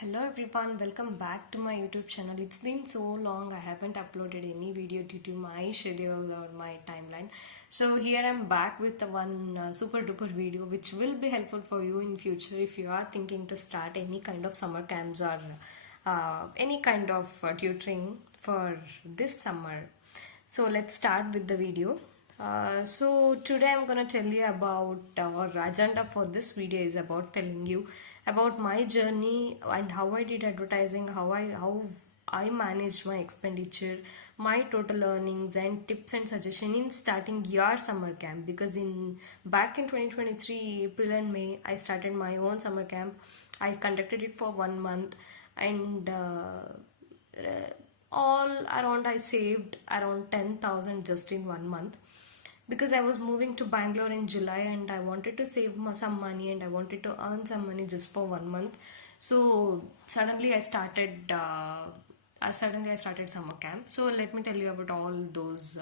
Hello everyone, welcome back to my YouTube channel. It's been so long I haven't uploaded any video due to my schedule or my timeline. So here I'm back with one super duper video which will be helpful for you in future if you are thinking to start any kind of summer camps or any kind of tutoring for this summer. So let's start with the video. So today I'm gonna tell you about our agenda for this video is about telling you about my journey and how I did advertising, how I managed my expenditure, my total earnings and tips and suggestion in starting your summer camp. Because in back in 2023 April and May I started my own summer camp. I conducted it for 1 month and all around I saved around 10,000 just in 1 month because I was moving to Bangalore in July and I wanted to save some money and I wanted to earn some money just for 1 month. So suddenly I started summer camp. So let me tell you about all those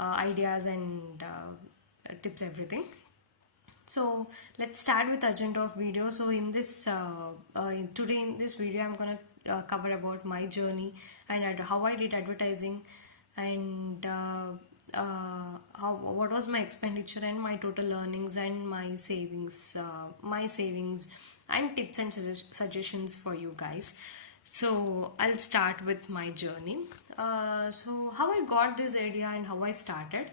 ideas and tips, everything. So let's start with agenda of video. So in this today in this video I'm gonna cover about my journey and how I did advertising and what was my expenditure and my total earnings and my savings and tips and suggestions for you guys. So I'll start with my journey. So how I got this idea and how I started.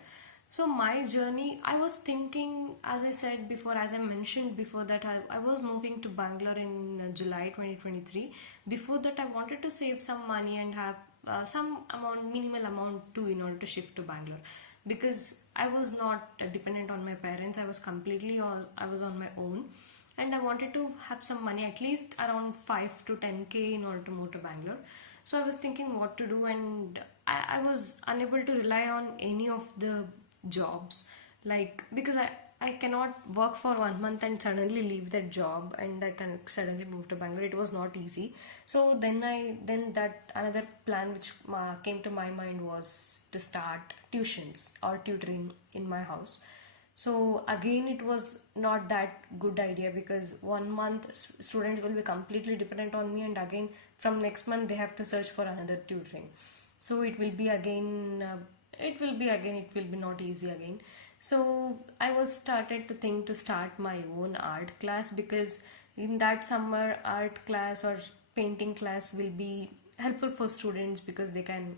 So my journey, I was thinking, as I said before, as I mentioned before, that I was moving to Bangalore in July 2023. Before that I wanted to save some money and have some amount, minimal amount too, in order to shift to Bangalore, because I was not dependent on my parents. I was on my own and I wanted to have some money, at least around 5 to 10k in order to move to Bangalore. So I was thinking what to do, and I was unable to rely on any of the jobs, like, because I cannot work for 1 month and suddenly leave that job and I can suddenly move to Bangalore. It was not easy. So then that another plan which came to my mind was to start tuitions or tutoring in my house. So again it was not that good idea, because 1 month students will be completely dependent on me, and again from next month they have to search for another tutoring. So it will be again it will be not easy again. So I was started to think to start my own art class, because in that summer art class or painting class will be helpful for students, because they can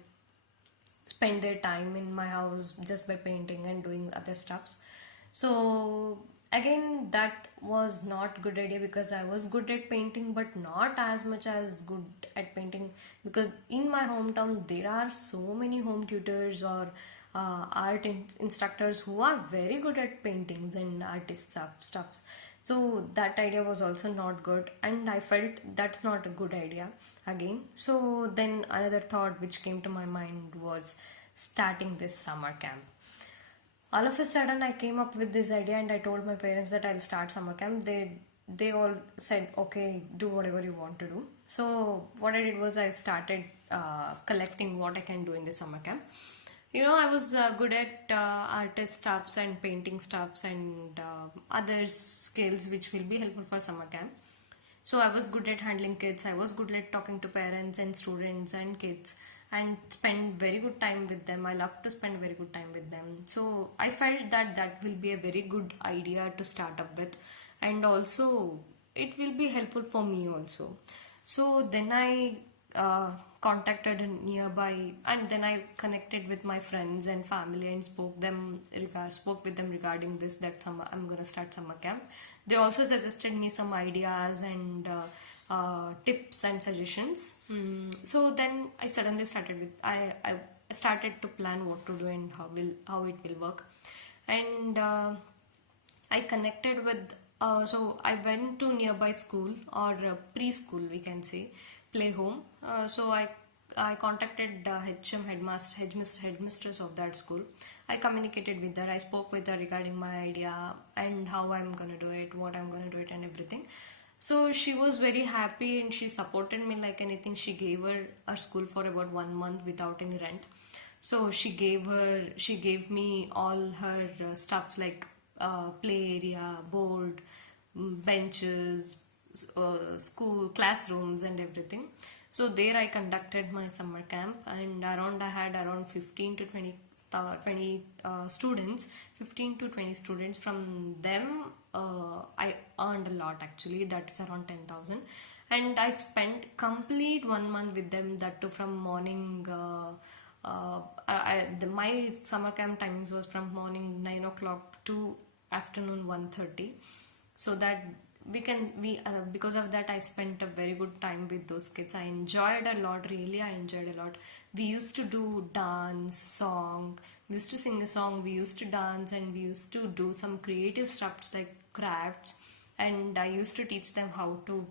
spend their time in my house just by painting and doing other stuffs. So again that was not good idea, because I was good at painting but not as much as good at painting, because in my hometown there are so many home tutors or instructors who are very good at paintings and artist stuffs. So that idea was also not good and I felt that's not a good idea again. So then another thought which came to my mind was starting this summer camp. All of a sudden I came up with this idea and I told my parents that I'll start summer camp. They all said, okay, do whatever you want to do. So what I did was I started collecting what I can do in the summer camp. I was good at artist stuffs and painting stuffs and other skills which will be helpful for summer camp. So I was good at handling kids, I was good at talking to parents and students and kids and spend very good time with them. I love to spend very good time with them. So I felt that will be a very good idea to start up with, and also it will be helpful for me also. So then I contacted a nearby, and then I connected with my friends and family and spoke with them regarding this, that I'm gonna start summer camp. They also suggested me some ideas and tips and suggestions. So then I suddenly started with I started to plan what to do and how it will work. And I connected with so I went to nearby school or preschool, we can say, play home. So I contacted the headmistress of that school. I communicated with her. I spoke with her regarding my idea and how I'm gonna do it, what I'm gonna do it, and everything. So she was very happy and she supported me like anything. She gave her school for about 1 month without any rent. So she gave me all her stuffs like play area, board, benches, school classrooms and everything. So there I conducted my summer camp, and I had around 15 to 20 students. 15 to 20 students. From them I earned a lot actually. That's around 10,000. And I spent complete 1 month with them, that too from morning my summer camp timings was from morning 9 o'clock to afternoon 1:30. So that we because of that I spent a very good time with those kids. I enjoyed a lot, really I enjoyed a lot. We used to do dance, song, we used to sing a song, we used to dance, and we used to do some creative stuff like crafts. And I used to teach them how to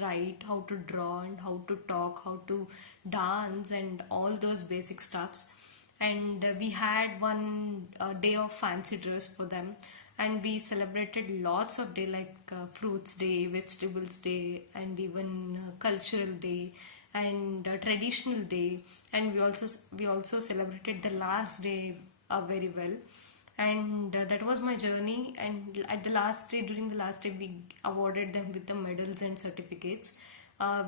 write, how to draw, and how to talk, how to dance, and all those basic stuffs. And we had one day of fancy dress for them, and we celebrated lots of day like fruits day, vegetables day, and even cultural day, and traditional day. And we also celebrated the last day very well. And that was my journey. And at the last day, during the last day, we awarded them with the medals and certificates.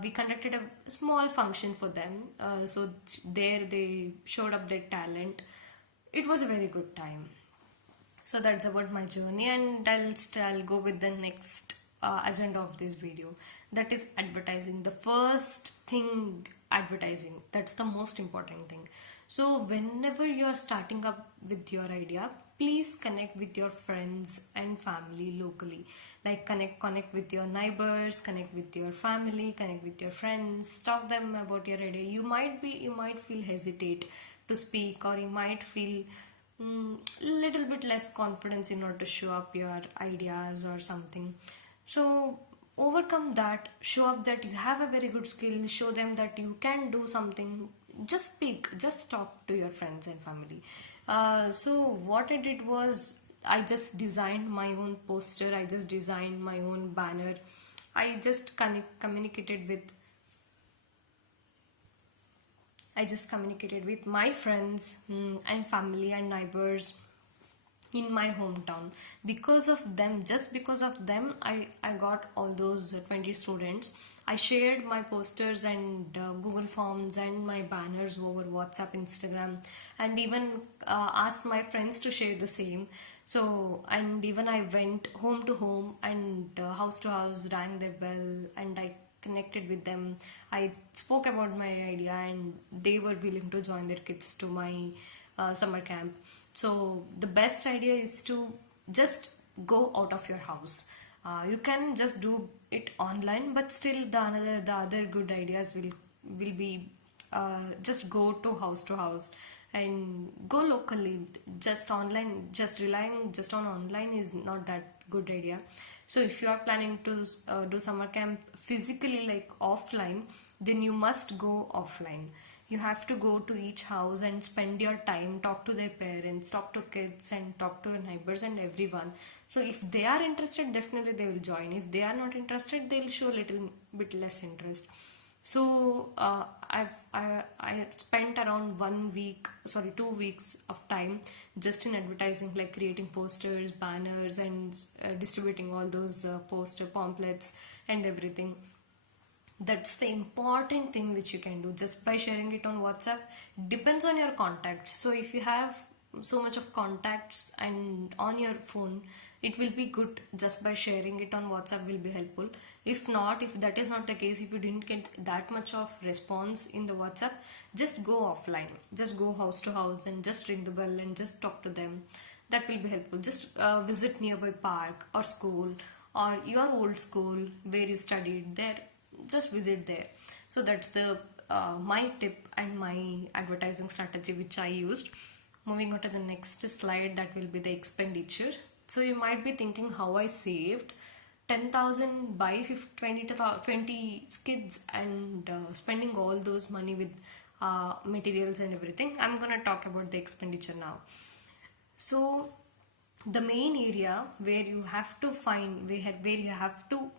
We conducted a small function for them, so there they showed up their talent. It was a very good time. So that's about my journey, and I'll go with the next agenda of this video, that is advertising. The first thing, advertising, that's the most important thing. So whenever you are starting up with your idea, please connect with your friends and family locally. Like connect with your neighbors, connect with your family, connect with your friends, talk them about your idea. You might feel hesitate to speak, or you might feel little bit less confidence in order to show up your ideas or something. So overcome that, show up that you have a very good skill, show them that you can do something. Just speak, just talk to your friends and family. So what I did was, I just designed my own poster, I just designed my own banner. I just communicated with my friends and family and neighbors in my hometown. Because of them, I got all those 20 students. I shared my posters and Google Forms and my banners over WhatsApp, Instagram, and even asked my friends to share the same. So, and even I went home to home and house to house, rang their bell, and I connected with them. I spoke about my idea, and they were willing to join their kids to my summer camp. So the best idea is to just go out of your house. You can just do it online, but still the other good ideas will be just go to house and go locally. Just online, just relying just on online is not that good idea. So if you are planning to do summer camp physically, like offline, then you must go offline. You have to go to each house and spend your time, talk to their parents, talk to kids, and talk to your neighbors and everyone. So if they are interested, definitely they will join. If they are not interested, they'll show a little bit less interest. So I spent around 2 weeks of time just in advertising, like creating posters, banners, and distributing all those poster pamphlets and everything. That's the important thing which you can do just by sharing it on WhatsApp. Depends on your contacts. So if you have so much of contacts and on your phone, it will be good. Just by sharing it on WhatsApp will be helpful. If not, if that is not the case, if you didn't get that much of response in the WhatsApp, just go offline. Just go house to house and just ring the bell and just talk to them. That will be helpful. Just visit nearby park or school or your old school where you studied there. Just visit there. So that's the my tip and my advertising strategy which I used. Moving on to the next slide, that will be the expenditure. So you might be thinking how I saved 10,000 by 20 kids and spending all those money with materials and everything. I'm gonna talk about the expenditure now. So the main area where you have to where you have to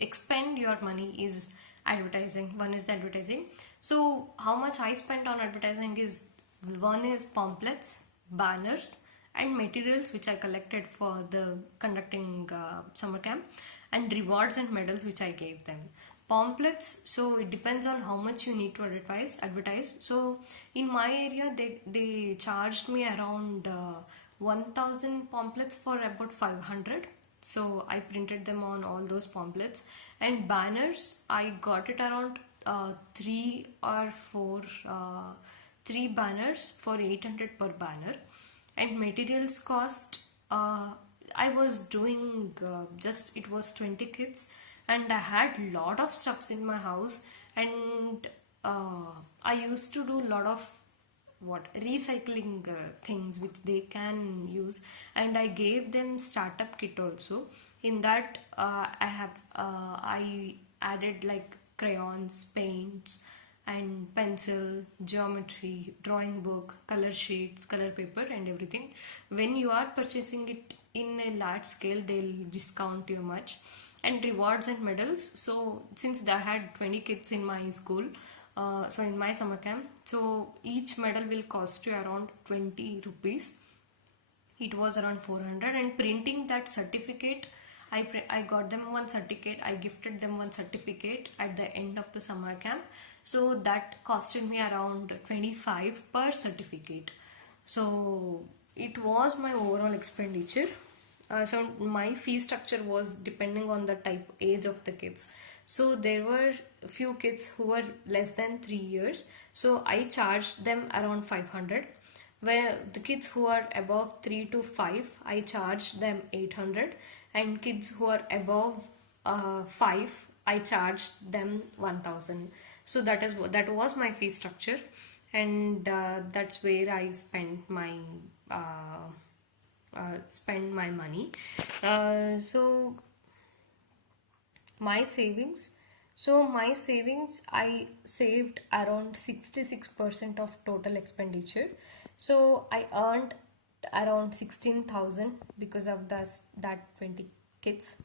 expend your money is advertising. One is the advertising. So how much I spent on advertising is, one is pamphlets, banners, and materials which I collected for the conducting summer camp, and rewards and medals which I gave them. Pamphlets, so it depends on how much you need to advertise. So in my area, they charged me around 1000 pamphlets for about 500. So I printed them on all those pamphlets. And banners, I got it around 3 banners for 800 per banner. And materials cost, I was doing just, it was 20 kids, and I had lot of stuffs in my house. And I used to do lot of recycling things which they can use, and I gave them startup kit also. In that I added like crayons, paints, and pencil, geometry, drawing book, color sheets, color paper, and everything. When you are purchasing it in a large scale, they'll discount you much. And rewards and medals, so since I had 20 kids in my school, so in my summer camp, so each medal will cost you around 20 rupees. It was around 400. And printing that certificate, I got them one certificate, I gifted them one certificate at the end of the summer camp. So that costed me around 25 per certificate. So it was my overall expenditure. So my fee structure was depending on the type age of the kids. So there were a few kids who were less than 3 years, so I charged them around 500. Where the kids who are above 3 to 5, I charged them 800, and kids who are above 5, I charged them 1000. So that was my fee structure, and that's where I spend my money. So my savings. So my savings, I saved around 66% of total expenditure. So I earned around 16,000 because of that 20 kids.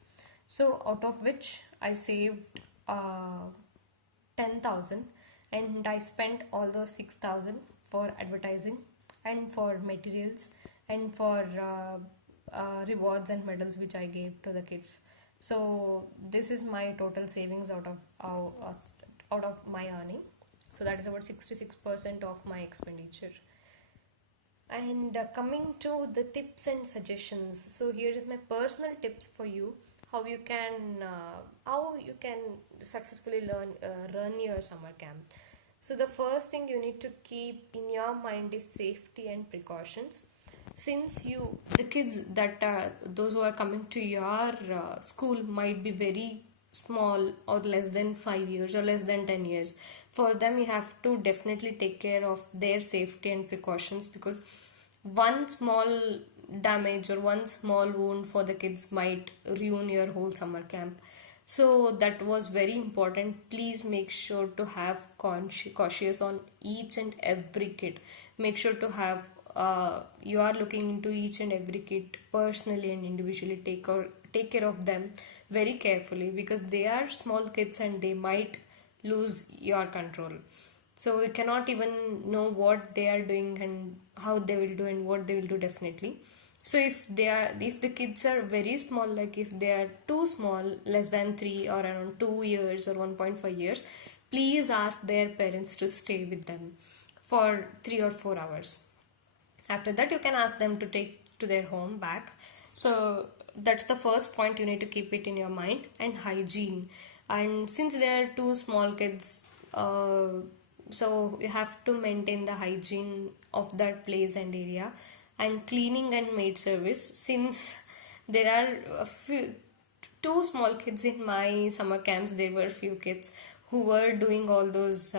So out of which I saved 10,000, and I spent all those 6,000 for advertising and for materials and for rewards and medals which I gave to the kids. So this is my total savings out of my earning. So that is about 66% of my expenditure. And coming to the tips and suggestions, so here is my personal tips for you, how you can successfully run your summer camp. So the first thing you need to keep in your mind is safety and precautions. Since the kids that those who are coming to your school might be very small, or less than 5 years or less than 10 years, for them you have to definitely take care of their safety and precautions, because one small damage or one small wound for the kids might ruin your whole summer camp. So that was very important. Please make sure to have cautious on each and every kid. Make sure to have you are looking into each and every kid personally and individually. Take care of them very carefully, because they are small kids and they might lose your control. So you cannot even know what they are doing and how they will do and what they will do definitely. So if the kids are very small, like if they are too small, less than 3 or around 2 years or 1.5 years, please ask their parents to stay with them for 3 or 4 hours. After that, you can ask them to take to their home back. So that's the first point you need to keep it in your mind. And hygiene. And since they are two small kids, so you have to maintain the hygiene of that place and area. And cleaning and maid service, since there are two small kids in my summer camps, there were few kids who were doing all those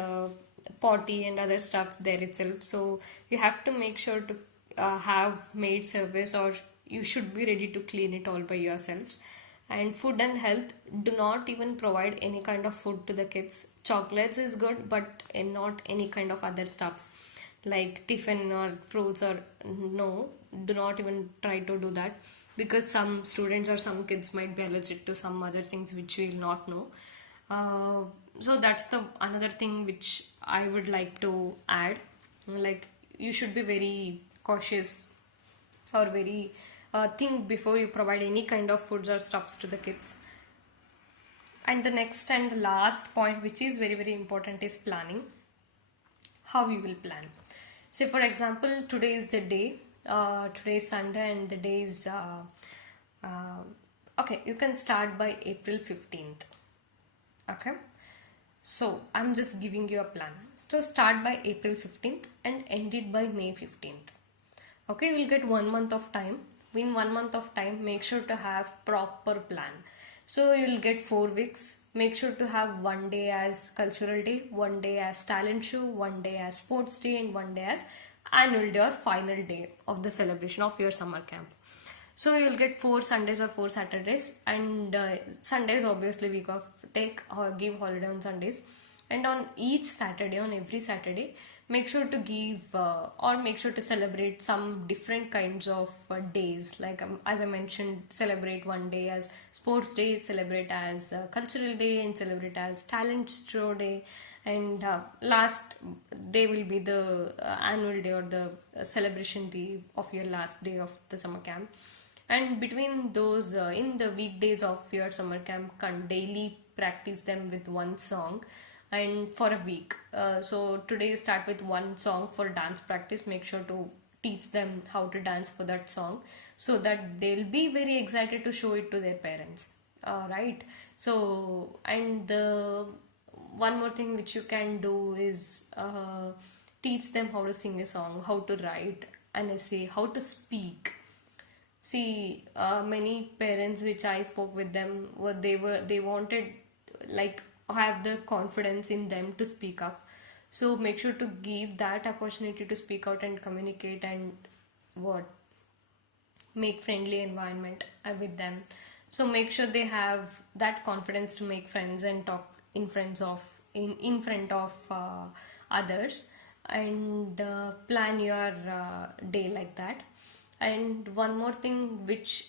potty and other stuffs there itself. So you have to make sure to have maid service, or you should be ready to clean it all by yourselves. And food and health, do not even provide any kind of food to the kids. Chocolates is good, but not any kind of other stuffs like tiffin or fruits, or no, do not even try to do that, because some students or some kids might be allergic to some other things which we will not know. So that's the another thing which I would like to add. Like, you should be very cautious, or very think before you provide any kind of foods or stuffs to the kids. And the next and the last point, which is very very important, is planning. How you will plan. Say for example, today is the day, today is Sunday and the day is uh, okay, you can start by April 15th. Okay, so I'm just giving you a plan. So start by April 15th and end it by May 15th. Okay, you will get 1 month of time. In 1 month of time, make sure to have proper plan. So you'll get 4 weeks. Make sure to have one day as cultural day, one day as talent show, one day as sports day, and one day as annual day or final day of the celebration of your summer camp. So you'll get 4 Sundays or 4 Saturdays, and Sundays obviously week off. Take or give holiday on Sundays, and on each Saturday, on every Saturday, make sure to give or make sure to celebrate some different kinds of days. Like as I mentioned, celebrate one day as sports day, celebrate as cultural day, and celebrate as talent show day, and last day will be the annual day or the celebration day of your last day of the summer camp. And between those, in the weekdays of your summer camp, can daily practice them with one song, and for a week. So today start with one song for dance practice. Make sure to teach them how to dance for that song, so that they'll be very excited to show it to their parents. Right. So, and the one more thing which you can do is teach them how to sing a song, how to write an essay, how to speak. See, many parents which I spoke with them, what they wanted, like, have the confidence in them to speak up. So make sure to give that opportunity to speak out and communicate, and what, make friendly environment with them. So make sure they have that confidence to make friends and talk in front of others, and plan your day like that. And one more thing, which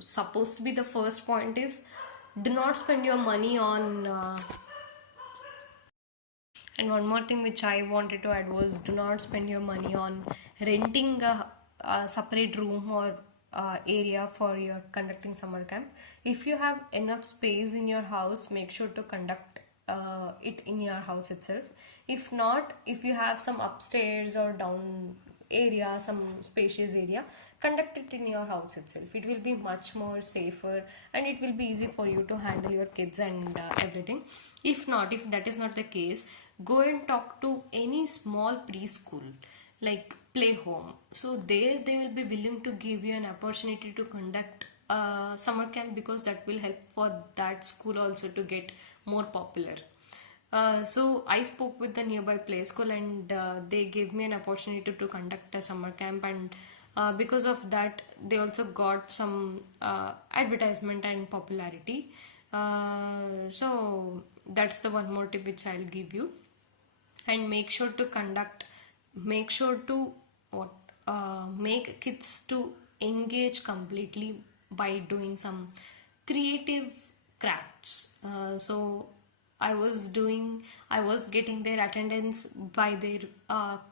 supposed to be the first point, is do not spend your money on and one more thing which I wanted to add was, do not spend your money on renting a separate room or area for your conducting summer camp. If you have enough space in your house, make sure to conduct it in your house itself. If not, if you have some upstairs or down area, some spacious area, conduct it in your house itself. It will be much more safer, and it will be easy for you to handle your kids and everything. If not, if that is not the case, go and talk to any small preschool like play home. So there they will be willing to give you an opportunity to conduct summer camp, because that will help for that school also to get more popular. So I spoke with the nearby play school, and they gave me an opportunity to conduct a summer camp, and because of that they also got some advertisement and popularity. So that's the one more tip which I'll give you. And make sure to what make kids to engage completely by doing some creative crafts. So I was getting their attendance by their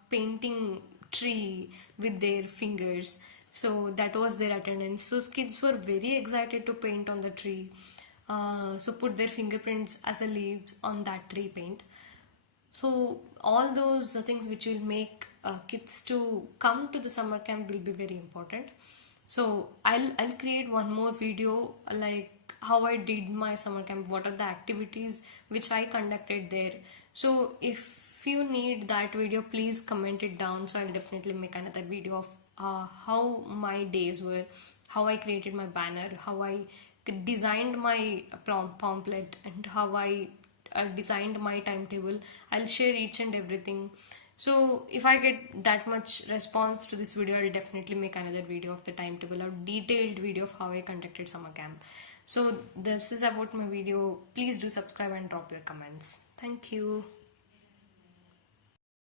painting tree with their fingers. So that was their attendance. So kids were very excited to paint on the tree. So put their fingerprints as a leaves on that tree paint. So all those things which will make kids to come to the summer camp will be very important. So I'll create one more video like how I did my summer camp, what are the activities which I conducted there. So if you need that video, please comment it down, so I'll definitely make another video of how my days were, how I created my banner, how I designed my pamphlet, and how I designed my timetable. I'll share each and everything. So if I get that much response to this video, I'll definitely make another video of the timetable or detailed video of how I conducted summer camp. So this is about my video. Please do subscribe and drop your comments. Thank you.